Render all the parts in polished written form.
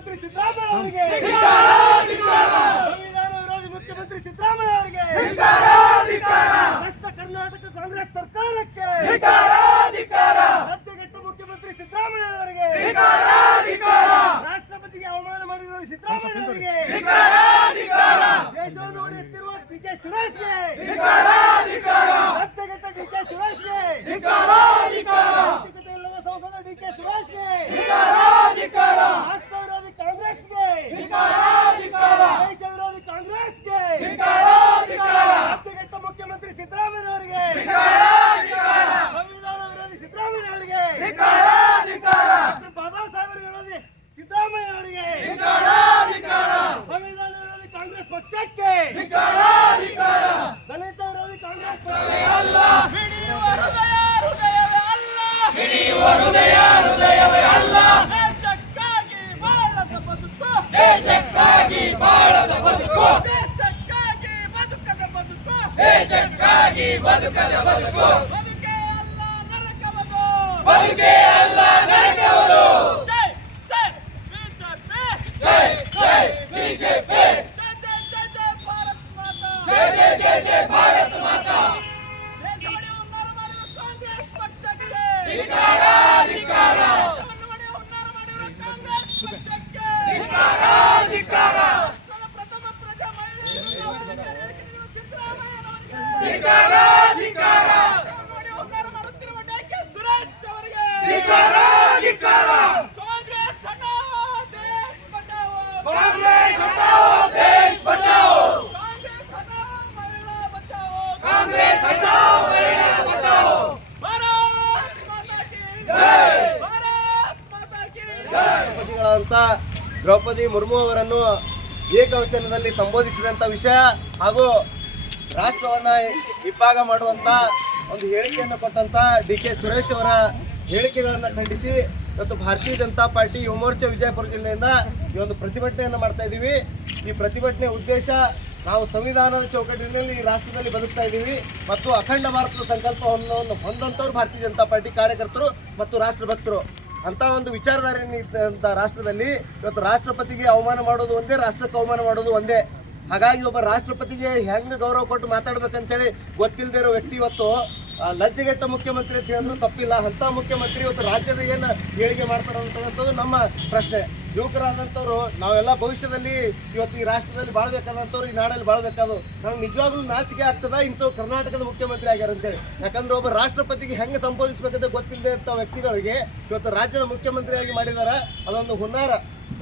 ಮುಖ್ಯಮಂತ್ರಿ ಸಿದ್ದರಾಮಯ್ಯ ಅವರಿಗೆ, ಸಂವಿಧಾನ ವಿರೋಧಿ ಮುಖ್ಯಮಂತ್ರಿ ಸಿದ್ದರಾಮಯ್ಯ ಅವರಿಗೆ, ಭ್ರಷ್ಟ ಕರ್ನಾಟಕ ಕಾಂಗ್ರೆಸ್ ಸರ್ಕಾರಕ್ಕೆ, ರಾಜ್ಯಗೆಟ್ಟ ಮುಖ್ಯಮಂತ್ರಿ ಸಿದ್ದರಾಮಯ್ಯ ಅವರಿಗೆ, ರಾಷ್ಟ್ರಪತಿಗೆ ಅವಮಾನ ಮಾಡಿರುವ ಸಿದ್ದರಾಮಯ್ಯ ಅವರಿಗೆ, ದೇಶವನ್ನು ಒಡೆಯುತ್ತಿರುವ ಡಿಕೆ ಸುರೇಶ್ಗೆ, ರಾಜ್ಯಗೆಟ್ಟ ಡಿಕೆ ಸುರೇಶ್ಗೆ, ನೈತಿಕತೆ ಇಲ್ಲದ ಸಂಸದ ಡಿಕೆ ಸುರೇಶ್ಗೆ, ರಾಷ್ಟ್ರ ವಿರೋಧಿ ಕಾಂಗ್ರೆಸ್ಗೆ, ದೇಶ ವಿರೋಧಿ ಕಾಂಗ್ರೆಸ್ಗೆ, ರಾಜ್ಯಗೆಟ್ಟ ಮುಖ್ಯಮಂತ್ರಿ ಸಿದ್ದರಾಮಯ್ಯ ಅವರಿಗೆ, ಸಂವಿಧಾನ ವಿರೋಧಿ ಸಿದ್ದರಾಮಯ್ಯ ಅವರಿಗೆ, ಡಾಕ್ಟರ್ ಬಾಬಾ ಸಾಹೇಬ್ ವಿರೋಧಿ ಸಿದ್ದರಾಮಯ್ಯ ಅವರಿಗೆ, ಸಂವಿಧಾನ ವಿರೋಧಿ ಕಾಂಗ್ರೆಸ್ ಪಕ್ಷಕ್ಕೆ, ದಲಿತ ವಿರೋಧಿ ಕಾಂಗ್ರೆಸ್ ಪಕ್ಷಕ್ಕೆ ಹಿಡಿಯುವ ಹೃದಯ ಹೃದಯವೇ ಅಲ್ಲ, ಹಿಡಿಯುವ ಹೃದಯ ಹೃದಯವೇ ಅಲ್ಲ, ದೇಶಕ್ಕಾಗಿ ಬಾಳದ ಬದುಕು, ದೇಶಕ್ಕಾಗಿ ಬಾಳದ ಬದುಕು, ದೇಶಕ್ಕಾಗಿ ಬದುಕದ ಬದುಕು, ದೇಶಕ್ಕಾಗಿ ಬದುಕದ ಬದುಕು, ಬದುಕೇ ಅಲ್ಲ ನರಕವದು, ಬದುಕೇ ಅಲ್ಲ ನರಕವದು. ಜೈ ಜೈ ಬಿಜೆಪಿ, ಜೈ ಜೈ ಬಿಜೆಪಿ, ಜೈ ಜೈ ಜೈ ಜೈ ಭಾರತ್ ಮಾತಾ, ಜೈ ಜೈ ಜೈ ಜೈ ಭಾರತ್ ಮಾತಾ. ದೇಶವನ್ನು ಉನ್ನಾರ ಮಾಡಿರುವ ಕಾಂಗ್ರೆಸ್ ಪಕ್ಷಕ್ಕೆ ಧಿಕ್ಕಾರ, ಧಿಕ್ಕಾರ. ದೇಶವನ್ನು ಉನ್ನಾರ ಮಾಡಿರುವ ಕಾಂಗ್ರೆಸ್ ಪಕ್ಷಕ್ಕೆ ಧಿಕ್ಕಾರ, ಧಿಕ್ಕಾರ. ರಾಷ್ಟ್ರದ ಪ್ರಥಮ ಪ್ರಜಾ ಮಹಿಳೆಯರು ಸಿದ್ದರಾಮಯ್ಯನವರಿಗೆ ಧಿಕ್ಕಾರ, ಧಿಕ್ಕಾರ. ದೇಶವನ್ನು ಉನ್ನಾರ ಮಾಡುತ್ತಿರುವ ಡಿಕೆ ಸುರೇಶ್ ಅವರಿಗೆ ಧಿಕ್ಕಾರ, ಧಿಕ್ಕಾರ. ಕಾಂಗ್ರೆಸ್ ಹಟಾವೋ ದೇಶ್ ಬಚಾವೋ, ಕಾಂಗ್ರೆಸ್ ಹಟಾವೋ ದೇಶ್ ಬಚಾವೋ, ಕಾಂಗ್ರೆಸ್ ಹಟಾವೋ ಮಹಿಳಾ ಬಚಾವೋ, ಕಾಂಗ್ರೆಸ್ ಹಟಾವೋ ಮಹಿಳಾ ಬಚಾವೋ. ಭಾರತ್ ಮಾತಾ ಕಿ ಜೈ, ಭಾರತ್ ಮಾತಾ ಕಿ ಜೈ. ರಾಷ್ಟ್ರಪತಿಗಳಂತ ದ್ರೌಪದಿ ಮುರ್ಮು ಅವರನ್ನು ಏಕವಚನದಲ್ಲಿ ಸಂಬೋಧಿಸಿದಂಥ ವಿಷಯ ಹಾಗೂ ರಾಷ್ಟ್ರವನ್ನ ಇಬ್ಬಾಗ ಮಾಡುವಂತ ಒಂದು ಹೇಳಿಕೆಯನ್ನು ಕೊಟ್ಟಂತ ಡಿಕೆ ಸುರೇಶ್ ಅವರ ಹೇಳಿಕೆಗಳನ್ನು ಖಂಡಿಸಿ ಇವತ್ತು ಭಾರತೀಯ ಜನತಾ ಪಾರ್ಟಿ ಯುವ ಮೋರ್ಚಾ ವಿಜಯಪುರ ಜಿಲ್ಲೆಯಿಂದ ಈ ಒಂದು ಪ್ರತಿಭಟನೆಯನ್ನು ಮಾಡ್ತಾ ಇದ್ದೀವಿ. ಈ ಪ್ರತಿಭಟನೆ ಉದ್ದೇಶ, ನಾವು ಸಂವಿಧಾನದ ಚೌಕಟ್ಟಿನಲ್ಲಿ ಈ ರಾಷ್ಟ್ರದಲ್ಲಿ ಬದುಕ್ತಾ ಇದ್ದೀವಿ ಮತ್ತು ಅಖಂಡ ಭಾರತದ ಸಂಕಲ್ಪವನ್ನು ಹೊಂದಂತವ್ರು ಭಾರತೀಯ ಜನತಾ ಪಾರ್ಟಿ ಕಾರ್ಯಕರ್ತರು ಮತ್ತು ರಾಷ್ಟ್ರಭಕ್ತರು. ಅಂತ ಒಂದು ವಿಚಾರಧಾರೆಯಿಂದ ರಾಷ್ಟ್ರದಲ್ಲಿ ಇವತ್ತು ರಾಷ್ಟ್ರಪತಿಗೆ ಅವಮಾನ ಮಾಡೋದು ಒಂದೇ, ರಾಷ್ಟ್ರಕ್ಕೆ ಅವಮಾನ ಮಾಡೋದು ಒಂದೇ. ಹಾಗಾಗಿ ಒಬ್ಬ ರಾಷ್ಟ್ರಪತಿಗೆ ಹೆಂಗೆ ಗೌರವ ಕೊಟ್ಟು ಮಾತಾಡ್ಬೇಕಂತೇಳಿ ಗೊತ್ತಿಲ್ಲದೆ ಇರೋ ವ್ಯಕ್ತಿ ಇವತ್ತು ಲಜ್ಜೆಗೆಟ್ಟ ಮುಖ್ಯಮಂತ್ರಿ ಅಂತ ಹೇಳಿದ್ರು ತಪ್ಪಿಲ್ಲ. ಅಂಥ ಮುಖ್ಯಮಂತ್ರಿ ಇವತ್ತು ರಾಜ್ಯದ ಏನು ಏಳಿಗೆ ಮಾಡ್ತಾರೆ ಅಂತಕ್ಕಂಥದ್ದು ನಮ್ಮ ಪ್ರಶ್ನೆ. ಯುವಕರಾದಂಥವ್ರು ನಾವೆಲ್ಲ ಭವಿಷ್ಯದಲ್ಲಿ ಇವತ್ತು ಈ ರಾಷ್ಟ್ರದಲ್ಲಿ ಬಾಳ್ಬೇಕಾದಂಥವ್ರು, ಈ ನಾಡಲ್ಲಿ ಬಾಳ್ಬೇಕಾದ್ರು ನಮ್ಗೆ ನಿಜವಾಗ್ಲೂ ನಾಚಿಕೆ ಆಗ್ತದ ಇಂಥವು ಕರ್ನಾಟಕದ ಮುಖ್ಯಮಂತ್ರಿ ಆಗ್ಯಾರ ಅಂತೇಳಿ. ಯಾಕಂದ್ರೆ ಒಬ್ಬ ರಾಷ್ಟ್ರಪತಿಗೆ ಹೆಂಗೆ ಸಂಬೋಧಿಸಬೇಕಂತ ಗೊತ್ತಿಲ್ಲದೆ ಇರ್ತ ವ್ಯಕ್ತಿಗಳಿಗೆ ಇವತ್ತು ರಾಜ್ಯದ ಮುಖ್ಯಮಂತ್ರಿಯಾಗಿ ಮಾಡಿದ್ದಾರೆ. ಅದೊಂದು ಹುನ್ನಾರ.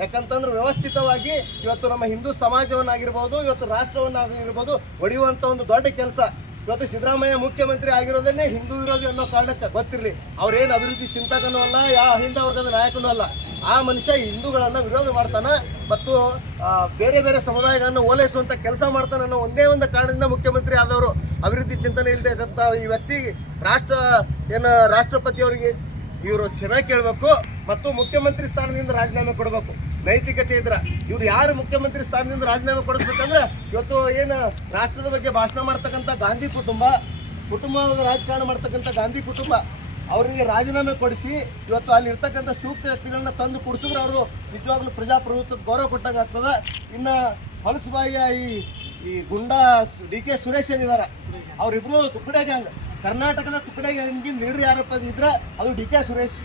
ಯಾಕಂತಂದ್ರೆ ವ್ಯವಸ್ಥಿತವಾಗಿ ಇವತ್ತು ನಮ್ಮ ಹಿಂದೂ ಸಮಾಜವನ್ನಾಗಿರ್ಬೋದು, ಇವತ್ತು ರಾಷ್ಟ್ರವನ್ನಾಗಿರ್ಬೋದು ಒಡೆಯುವಂಥ ಒಂದು ದೊಡ್ಡ ಕೆಲಸ. ಇವತ್ತು ಸಿದ್ದರಾಮಯ್ಯ ಮುಖ್ಯಮಂತ್ರಿ ಆಗಿರೋದನ್ನೇ ಹಿಂದೂ ವಿರೋಧಿ ಅನ್ನೋ ಕಾರಣಕ್ಕೆ ಗೊತ್ತಿರಲಿ. ಅವ್ರೇನು ಅಭಿವೃದ್ಧಿ ಚಿಂತಕನೂ ಅಲ್ಲ, ಯಾವ ಅಹಿಂದ ವರ್ಗದ ನಾಯಕನೂ ಅಲ್ಲ. ಆ ಮನುಷ್ಯ ಹಿಂದೂಗಳನ್ನು ವಿರೋಧ ಮಾಡ್ತಾನೆ ಮತ್ತು ಬೇರೆ ಬೇರೆ ಸಮುದಾಯಗಳನ್ನು ಓಲೈಸುವಂಥ ಕೆಲಸ ಮಾಡ್ತಾನೆ ಅನ್ನೋ ಒಂದೇ ಒಂದು ಕಾರಣದಿಂದ ಮುಖ್ಯಮಂತ್ರಿ ಆದವರು. ಅಭಿವೃದ್ಧಿ ಚಿಂತನೆ ಇಲ್ಲದೆ ಇದ್ದಂಥ ಈ ವ್ಯಕ್ತಿ ರಾಷ್ಟ್ರಪತಿಯವರಿಗೆ ಇವರು ಕ್ಷಮೆ ಕೇಳಬೇಕು ಮತ್ತು ಮುಖ್ಯಮಂತ್ರಿ ಸ್ಥಾನದಿಂದ ರಾಜೀನಾಮೆ ಕೊಡಬೇಕು. ನೈತಿಕತೆ ಇದ್ರ ಇವ್ರು ಯಾರು ಮುಖ್ಯಮಂತ್ರಿ ಸ್ಥಾನದಿಂದ ರಾಜೀನಾಮೆ ಕೊಡಿಸ್ಬೇಕಂದ್ರೆ ಇವತ್ತು ಏನು ರಾಷ್ಟ್ರದ ಬಗ್ಗೆ ಭಾಷಣ ಮಾಡ್ತಕ್ಕಂಥ ಗಾಂಧಿ ಕುಟುಂಬದ ರಾಜಕಾರಣ ಮಾಡ್ತಕ್ಕಂಥ ಗಾಂಧಿ ಕುಟುಂಬ ಅವರಿಗೆ ರಾಜೀನಾಮೆ ಕೊಡಿಸಿ ಇವತ್ತು ಅಲ್ಲಿ ಇರ್ತಕ್ಕಂಥ ಸೂಕ್ತ ವ್ಯಕ್ತಿಗಳನ್ನ ತಂದು ಕುಡಿಸಿದ್ರೆ ಅವರು ನಿಜವಾಗ್ಲೂ ಪ್ರಜಾಪ್ರಭುತ್ವಕ್ಕೆ ಗೌರವ ಕೊಟ್ಟಂಗೆ ಆಗ್ತದೆ. ಇನ್ನು ಹೊಲಸಬಾಯಿಯ ಈ ಗುಂಡಾ ಡಿಕೆ ಸುರೇಶ್ ಏನಿದ್ದಾರೆ ಅವರಿಬ್ರು ತುಕಡೆ ಗ್ಯಾಂಗ್, ಕರ್ನಾಟಕದ ತುಕಡೆ ಗ್ಯಾಂಗಿನ ಲೀಡರ್ ಯಾರಪ್ಪ ಇದ್ರೆ ಅದು ಡಿಕೆ ಸುರೇಶ್.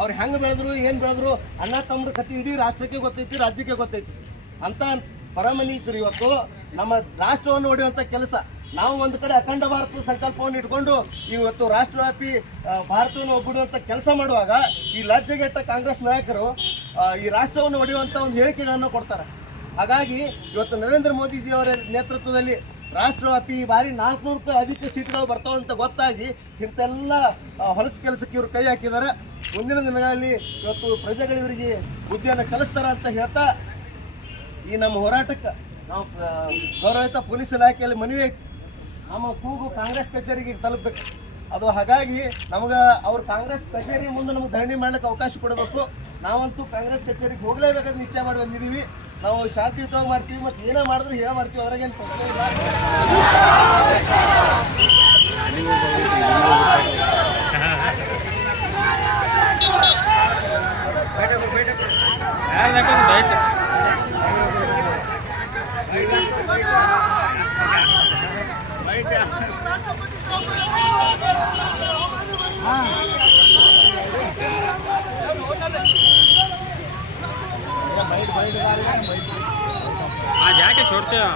ಅವ್ರು ಹೆಂಗೆ ಬೆಳೆದ್ರು, ಏನು ಬೆಳೆದ್ರು, ಅಣ್ಣ ತಮ್ಮರ ಕತೆ ಇಡೀ ರಾಷ್ಟ್ರಕ್ಕೆ ಗೊತ್ತೈತಿ, ರಾಜ್ಯಕ್ಕೆ ಗೊತ್ತೈತಿ. ಅಂತ ಪರಮನೀಚರು ಇವತ್ತು ನಮ್ಮ ರಾಷ್ಟ್ರವನ್ನು ಹೊಡೆಯುವಂಥ ಕೆಲಸ. ನಾವು ಒಂದು ಕಡೆ ಅಖಂಡ ಭಾರತದ ಸಂಕಲ್ಪವನ್ನು ಇಟ್ಕೊಂಡು ಇವತ್ತು ರಾಷ್ಟ್ರವ್ಯಾಪಿ ಭಾರತವನ್ನು ಒಗ್ಗೂಡುವಂಥ ಕೆಲಸ ಮಾಡುವಾಗ ಈ ಲಜ್ಜೆಗೆಟ್ಟ ಕಾಂಗ್ರೆಸ್ ನಾಯಕರು ಈ ರಾಷ್ಟ್ರವನ್ನು ಹೊಡೆಯುವಂಥ ಒಂದು ಹೇಳಿಕೆಗಳನ್ನು ಕೊಡ್ತಾರೆ. ಹಾಗಾಗಿ ಇವತ್ತು ನರೇಂದ್ರ ಮೋದಿಜಿ ಅವರ ನೇತೃತ್ವದಲ್ಲಿ ರಾಷ್ಟ್ರವ್ಯಾಪಿ ಬಾರಿ 400ಕ್ಕೂ ಅಧಿಕ ಸೀಟ್ಗಳು ಬರ್ತಾವಂತ ಗೊತ್ತಾಗಿ ಇಂಥೆಲ್ಲ ಹೊಲಸು ಕೆಲಸಕ್ಕೆ ಇವರು ಕೈ ಹಾಕಿದ್ದಾರೆ. ಮುಂದಿನ ದಿನಗಳಲ್ಲಿ ಇವತ್ತು ಪ್ರಜೆಗಳಿವರಿಗೆ ಬುದ್ಧಿಯನ್ನು ಕಲಿಸ್ತಾರ ಅಂತ ಹೇಳ್ತಾ ಈ ನಮ್ಮ ಹೋರಾಟಕ್ಕೆ ನಾವು ಗೌರವಿತ ಪೊಲೀಸ್ ಇಲಾಖೆಯಲ್ಲಿ ಮನವಿ ಐತಿ. ನಮ್ಮ ಕೂಗು ಕಾಂಗ್ರೆಸ್ ಕಚೇರಿಗೆ ತಲುಪಬೇಕು. ಅದು ಹಾಗಾಗಿ ನಮ್ಗೆ ಅವ್ರು ಕಾಂಗ್ರೆಸ್ ಕಚೇರಿ ಮುಂದೆ ನಮ್ಗೆ ಧರಣಿ ಮಾಡ್ಲಿಕ್ಕೆ ಅವಕಾಶ ಕೊಡಬೇಕು. ನಾವಂತೂ ಕಾಂಗ್ರೆಸ್ ಕಚೇರಿಗೆ ಹೋಗಲೇಬೇಕಂತ ನಿಶ್ಚಯ ಮಾಡಿ ಬಂದಿದ್ದೀವಿ. ನಾವು ಶಾಂತಿಯುತವಾಗಿ ಮಾಡ್ತೀವಿ ಮತ್ತು ಏನೇ ಮಾಡಿದ್ರು ಹೇಳ ಮಾಡ್ತೀವಿ, ಅದ್ರಾಗೇನು ಪ್ರಶ್ನೆ ಇಲ್ಲ. आज जाके छोड़ते हो।